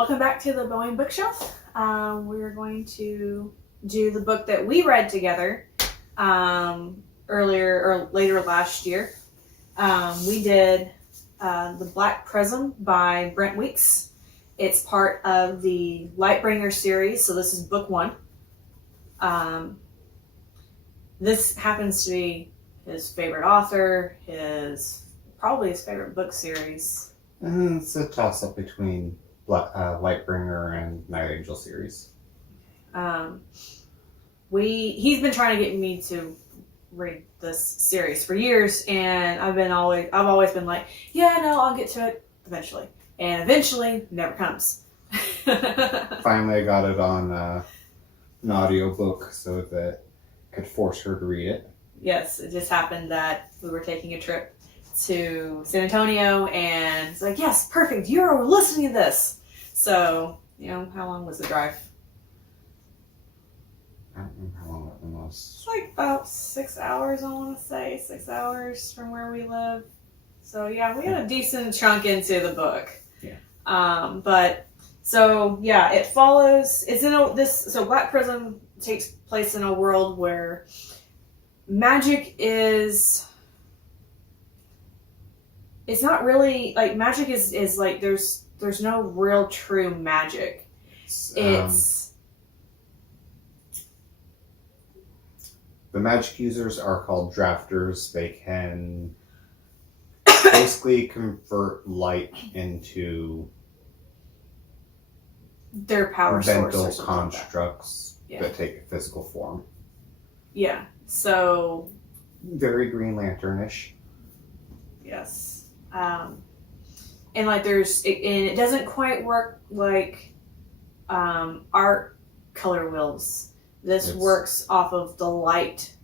Welcome back to the Boeing Bookshelf. We're going to do the book that we read together earlier or later last year. We did The Black Prism by Brent Weeks. It's part of the Lightbringer series, so this is book one. This happens to be his favorite author, probably his favorite book series. It's a toss-up between Lightbringer and Night Angel series. He's been trying to get me to read this series for years, and I've always been like, yeah, no, I'll get to it eventually, and eventually never comes. Finally, I got it on an audiobook so that I could force her to read it. Yes, it just happened that we were taking a trip to San Antonio, and it's like, yes, perfect, you're listening to this. So, how long was the drive? I don't remember how long that one was. It's like about 6 hours, I want to say. 6 hours from where we live. So, yeah, we had a decent chunk into the book. Yeah. It follows, so Black Prism takes place in a world where magic is, it's not really, like, magic is like, there's no real true magic. The magic users are called drafters. They can basically convert light into their power source or mental something constructs that take a physical form. Yeah, so... Very Green Lantern-ish. Yes. And like it doesn't quite work like art color wheels. This works off of the light,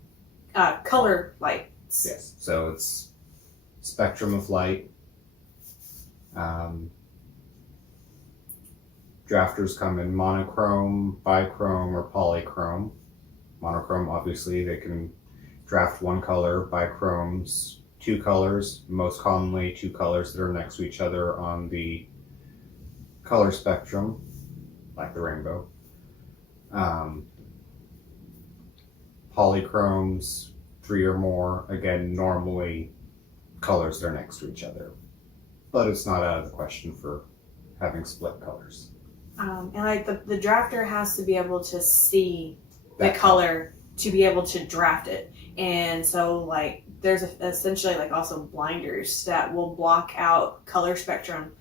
color lights. Yes, so it's spectrum of light. Drafters come in monochrome, bichrome, or polychrome. Monochrome, obviously, they can draft one color. Bichromes, two colors, most commonly two colors that are next to each other on the color spectrum, like the rainbow. Polychromes, three or more, again, normally colors that are next to each other. But it's not out of the question for having split colors. And like the drafter has to be able to see the color to be able to draft it. And so like there's essentially like also blinders that will block out color spectrum.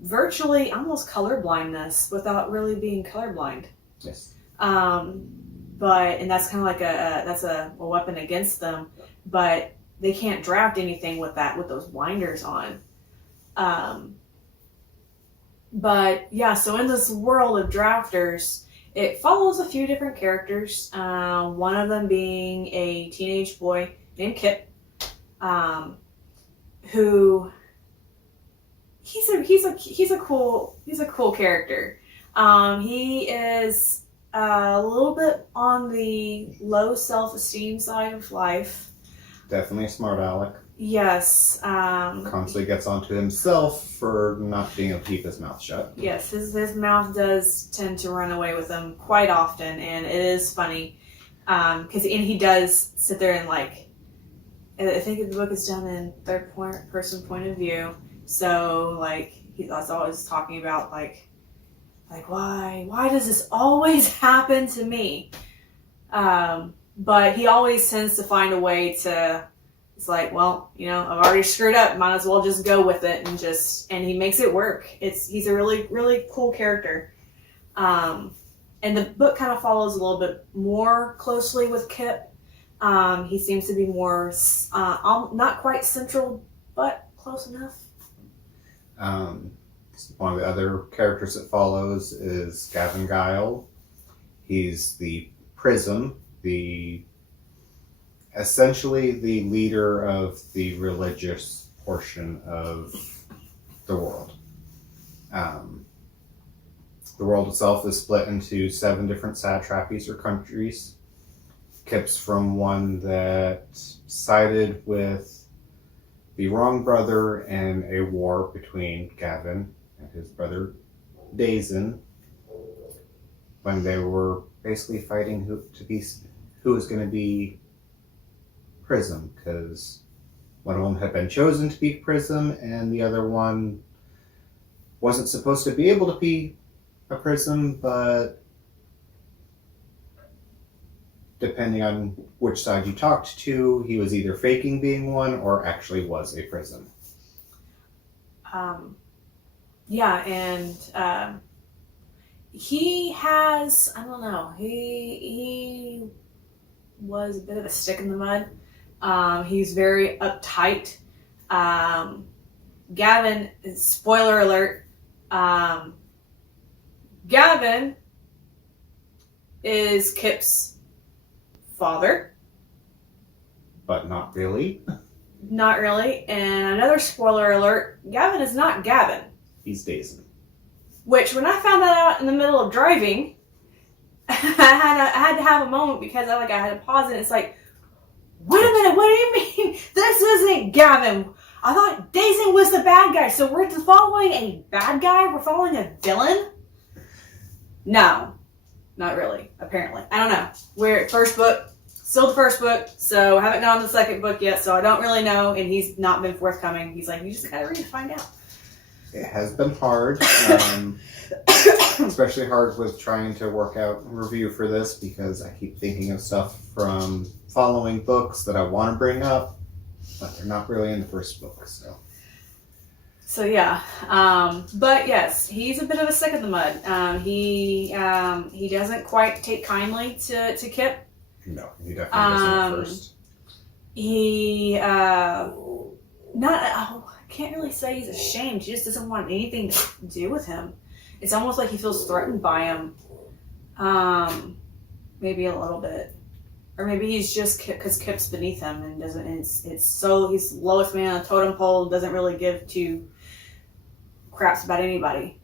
Virtually almost color blindness without really being colorblind. Yes. And that's kind of like a weapon against them, but they can't draft anything with those blinders on. So in this world of drafters, it follows a few different characters. One of them being a teenage boy named Kip, who he's a cool character. He is a little bit on the low self-esteem side of life. Definitely a smart aleck. Yes. Constantly gets onto himself for not being able to keep his mouth shut. Yes, his mouth does tend to run away with him quite often, and it is funny. Because he does sit there and like, I think the book is done in third person point of view. So like he's always talking about like why does this always happen to me? But he always tends to find a way to. It's like, well, I've already screwed up. Might as well just go with it and he makes it work. He's a really, really cool character. And the book kind of follows a little bit more closely with Kip. He seems to be more, not quite central, but close enough. One of the other characters that follows is Gavin Guile. He's the Prism, essentially the leader of the religious portion of the world. The world itself is split into 7 different satrapies or countries. Kip's from one that sided with the wrong brother in a war between Gavin and his brother Dazen, when they were basically fighting who was going to be Prism, because one of them had been chosen to be Prism, and the other one wasn't supposed to be able to be a Prism, but depending on which side you talked to, he was either faking being one or actually was a Prism. Yeah, and he has, I don't know, he was a bit of a stick in the mud. He's very uptight. Gavin, spoiler alert, Gavin is Kip's father. But not really. Not really. And another spoiler alert, Gavin is not Gavin. He's Dazen. Which, when I found that out in the middle of driving, I had to have a moment because I had to pause it. It's like, wait a minute, what do you mean? This isn't Gavin. I thought Dazen was the bad guy. So we're following a bad guy? We're following a villain? No. Not really, apparently. I don't know. We're at first book. Still the first book, so I haven't gone to the second book yet, so I don't really know, and he's not been forthcoming. He's like, you just gotta read to find out. It has been hard, especially hard with trying to work out a review for this, because I keep thinking of stuff from following books that I want to bring up, but they're not really in the first book, so. So yeah, but yes, he's a bit of a stick in the mud. He doesn't quite take kindly to Kip. No, he definitely doesn't at first. I can't really say he's ashamed. He just doesn't want anything to do with him. It's almost like he feels threatened by him. Maybe a little bit. Or maybe he's just because Kip's beneath him and doesn't. He's lowest man on the totem pole. Doesn't really give two craps about anybody.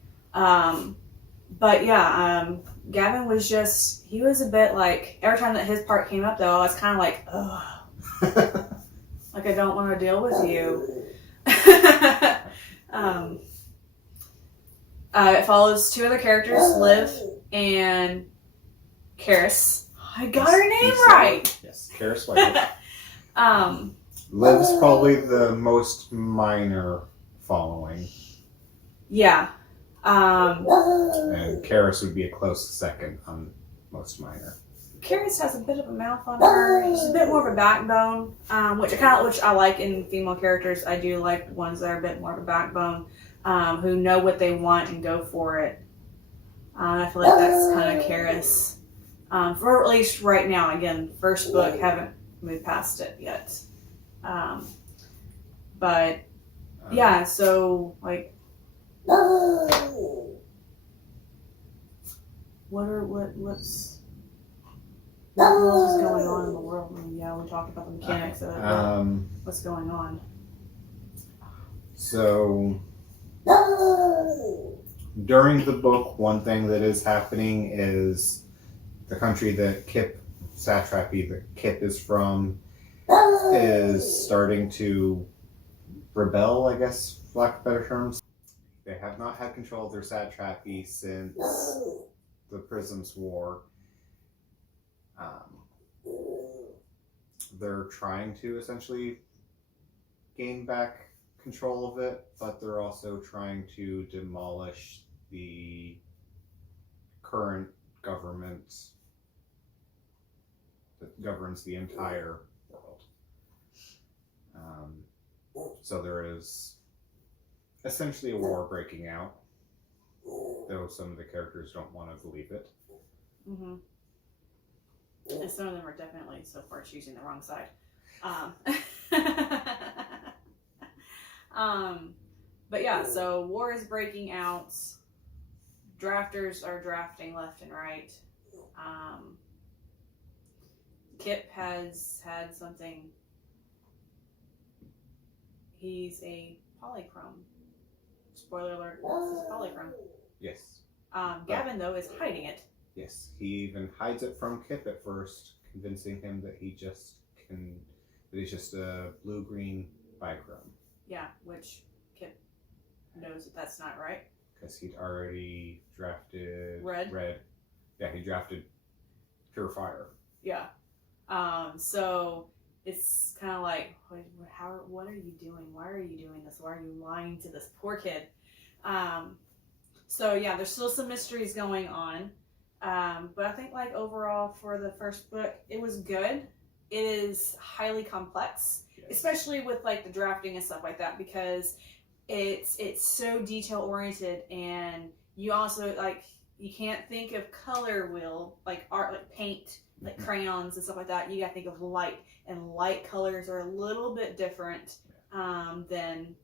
But yeah, Gavin was he was a bit like, every time that his part came up though, I was kind of like, ugh. Like, I don't want to deal with you. It follows two other characters, Liv and Karis. I got her name right! Yes, Karis White. Liv's probably the most minor following. Yeah. And Karis would be a close second on most minor. Karis has a bit of a mouth on her. She's a bit more of a backbone, which I like in female characters. I do like ones that are a bit more of a backbone, who know what they want and go for it. I feel like that's kind of Karis. For at least right now. Again, first book, haven't moved past it yet. But yeah, so like, what else is going on in the world? I mean, yeah, we talked about the mechanics of it. What's going on? So, during the book, one thing that is happening is the country that satrapy that Kip is from, is starting to rebel, I guess, for lack of better terms. They have not had control of their satrapy since the Prism's War. They're trying to essentially gain back control of it, but they're also trying to demolish the current government that governs the entire world. So there is essentially a war breaking out, though some of the characters don't want to believe it. Mm-hmm. And some of them are definitely so far choosing the wrong side. But yeah, so war is breaking out. Drafters are drafting left and right. Kip has had something. He's a polychrome. Spoiler alert, this is polychrome. Yes. Gavin, though, is hiding it. Yes, he even hides it from Kip at first, convincing him that he's just a blue-green bichrome. Yeah, which Kip knows that that's not right. because he'd already drafted Red. Yeah, he drafted Pure Fire. Yeah. So it's kind of like, what are you doing? Why are you doing this? Why are you lying to this poor kid? So yeah, there's still some mysteries going on. But I think like overall for the first book, it was good. It is highly complex, Yes. especially with like the drafting and stuff like that, because it's so detail oriented, and you also like you can't think of color wheel like art, like paint, like crayons and stuff like that. You got to think of light, and light colors are a little bit different than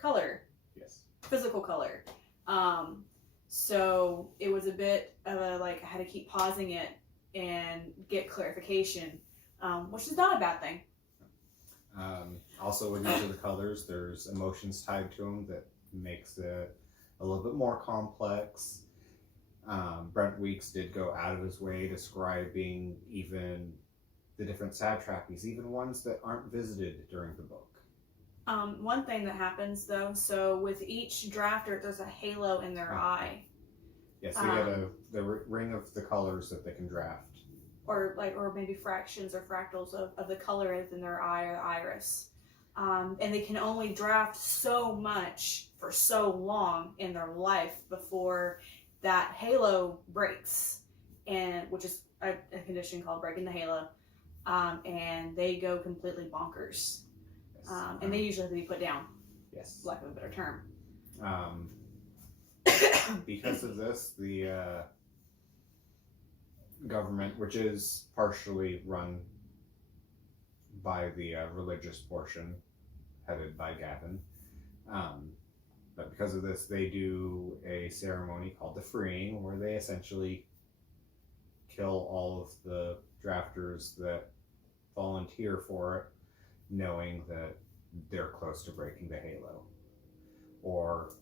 color. Yes. Physical color. So it was a bit of a like I had to keep pausing it and get clarification, which is not a bad thing. Also, with each of the colors, there's emotions tied to them that makes it a little bit more complex. Brent Weeks did go out of his way describing even the different satrapies, even ones that aren't visited during the book. One thing that happens though, so with each drafter, there's a halo in their eye. Yes, they get the ring of the colors that they can draft. Or maybe fractions or fractals of the color in their eye or iris. And they can only draft so much for so long in their life before that halo breaks, and which is a condition called breaking the halo. And they go completely bonkers. Yes. And they usually have to be put down. Yes. For lack of a better term. Because of this, the government, which is partially run by the religious portion, headed by Gavin, but because of this, they do a ceremony called the Freeing, where they essentially kill all of the drafters that volunteer for it, knowing that they're close to breaking the halo. Or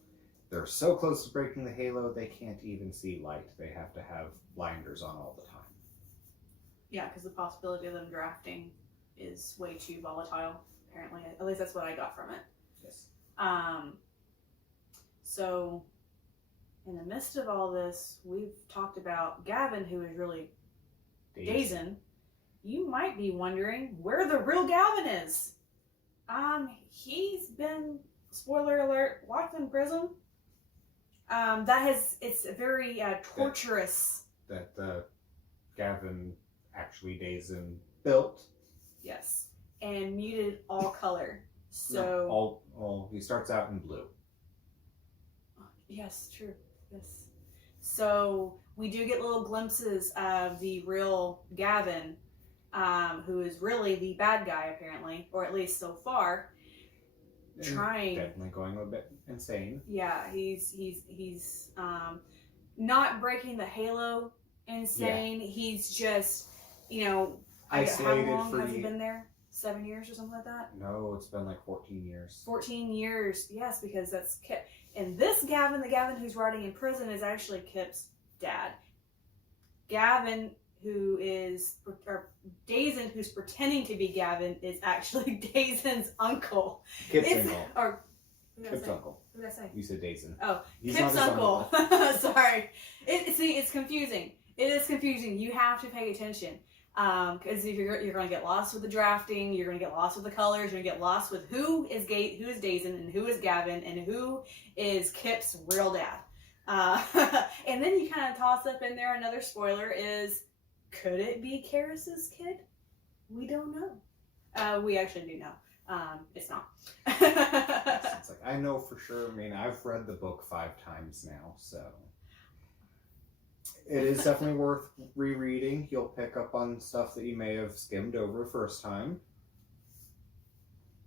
they're so close to breaking the halo, they can't even see light. They have to have blinders on all the time. Yeah, because the possibility of them drafting is way too volatile, apparently. At least that's what I got from it. Yes. So, in the midst of all this, we've talked about Gavin, who is really Dazen. You might be wondering where the real Gavin is. He's been, spoiler alert, locked in prison. It's very torturous. That Gavin actually Dazen built. Yes. And muted all color. So He starts out in blue. Yes, true. Yes. So we do get little glimpses of the real Gavin, who is really the bad guy apparently, or at least so far. Definitely going a bit insane. Yeah, he's not breaking the halo insane. Yeah. He's just, isolated. How long has he been there? 7 years or something like that? No, it's been like 14 years. 14 years, yes, because that's Kip. And this Gavin, the Gavin who's rotting in prison, is actually Kip's dad. Gavin, or Dazen, who's pretending to be Gavin, is actually Dazen's uncle. Kip's uncle. Kip's uncle. What did I say? You said Dazen. Oh, He's Kip's uncle. Sorry. It's confusing. It is confusing. You have to pay attention. Because if you're going to get lost with the drafting, you're going to get lost with the colors, you're going to get lost with who is Dazen and who is Gavin and who is Kip's real dad. And then you kind of toss up in there another spoiler is, could it be Karis's kid? We don't know. We actually do know. It's not. It's like, I know for sure. I mean, I've read the book 5 times now, so it is definitely worth rereading. You'll pick up on stuff that you may have skimmed over the first time.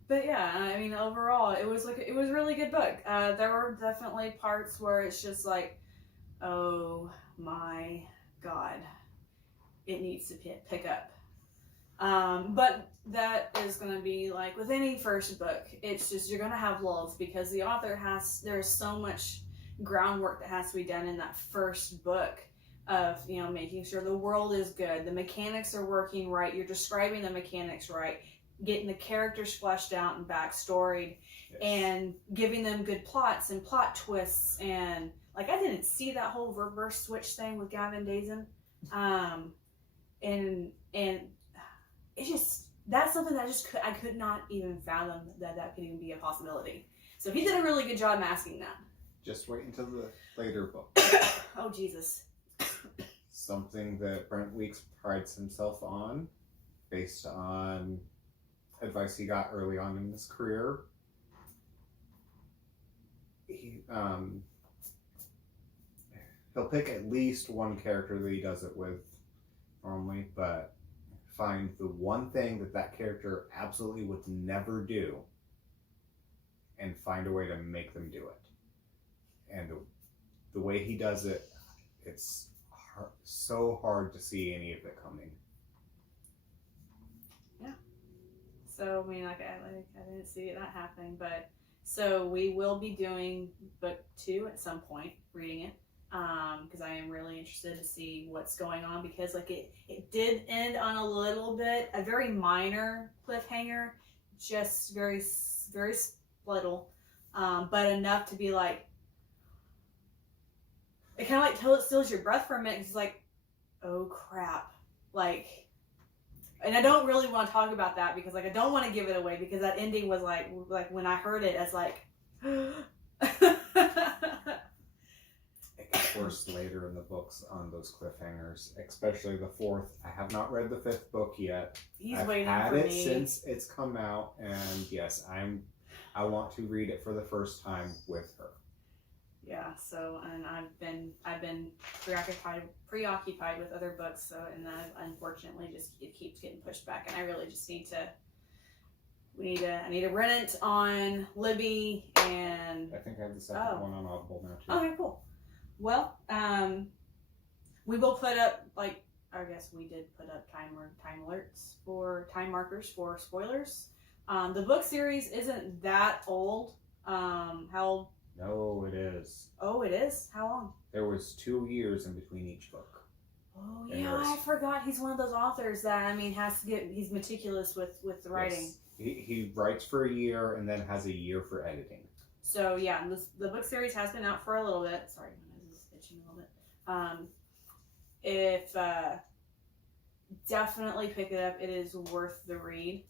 But yeah, I mean, overall, it was a really good book. There were definitely parts where it's just like, oh my god, it needs to pick up. But that is going to be like with any first book. It's just you're going to have lulls because the author there's so much groundwork that has to be done in that first book of making sure the world is good, the mechanics are working right, you're describing the mechanics right, getting the characters fleshed out and backstoried, and giving them good plots and plot twists. And like, I didn't see that whole reverse switch thing with Gavin Dazen. And it's just, that's something that I could not even fathom that could even be a possibility. So he did a really good job masking that. Just wait until the later book. Oh, Jesus. Something that Brent Weeks prides himself on, based on advice he got early on in his career. He'll pick at least one character that he does it with normally, but find the one thing that character absolutely would never do and find a way to make them do it. And the way he does it, it's so hard to see any of it coming. Yeah. So, I mean, I didn't see that happening, but so we will be doing book 2 at some point, reading it, because I am really interested to see what's going on, because like it did end on a very minor cliffhanger, just very, very little, but enough to be like, it kind of like steals your breath for a minute. It's like, oh crap, like. And I don't really want to talk about that because, like, I don't want to give it away, because that ending was like when I heard it, I was like, it gets worse later in the books on those cliffhangers, especially the 4th. I have not read the 5th book yet. He's waiting for me. I've had it since it's come out, and yes, I want to read it for the first time with her. Yeah, so, and I've been preoccupied with other books, so, and that unfortunately it keeps getting pushed back, and I really just I need to rent it on Libby, and I think I have the second one on Audible now too. Okay, cool. Well, we will put up, like, I guess we did put up time alerts for time markers for spoilers. The book series isn't that old. How old? No, it is. Oh, it is? How long? There was 2 years in between each book. Oh, yeah, I forgot. He's one of those authors that, I mean, he's meticulous with the writing. Yes. He writes for a year and then has a year for editing. So, yeah, the book series has been out for a little bit. Sorry, my nose is itching a little bit. Definitely pick it up. It is worth the read.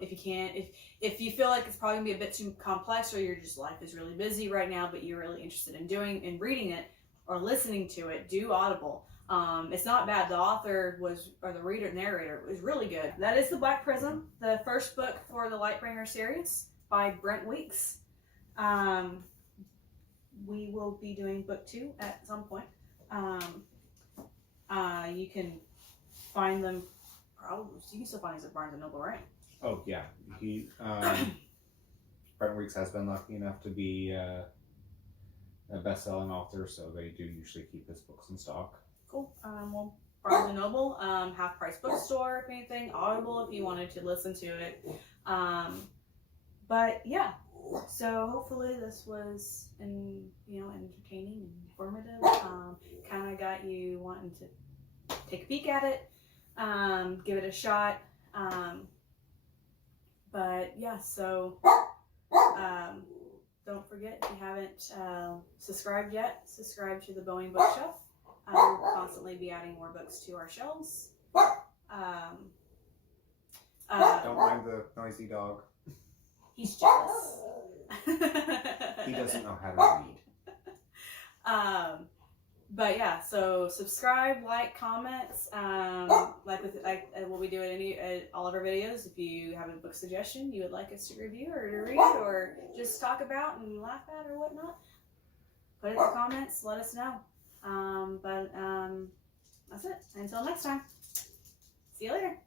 If you can't, if you feel like it's probably gonna be a bit too complex, or life is really busy right now, but you're really interested in reading it or listening to it, do Audible. It's not bad. The author narrator was really good. That is the Black Prism, the first book for the Lightbringer series by Brent Weeks. We will be doing book 2 at some point. You can find them probably. You can still find these at Barnes & Noble, right? Oh yeah, Brent Weeks has been lucky enough to be a best-selling author, so they do usually keep his books in stock. Cool. Well, Barnes & Noble, half-price bookstore, if anything, Audible if you wanted to listen to it. But yeah, so hopefully this was entertaining and informative. Kind of got you wanting to take a peek at it, give it a shot. But yeah, so don't forget, if you haven't subscribed yet, subscribe to the Boeing Bookshelf. We'll constantly be adding more books to our shelves. Don't mind the noisy dog. He's jealous. He doesn't know how to read. But yeah, so subscribe, like, comments, like what we do at all of our videos. If you have a book suggestion you would like us to review or to read or just talk about and laugh at or whatnot, put it in the comments, let us know. But that's it. Until next time. See you later.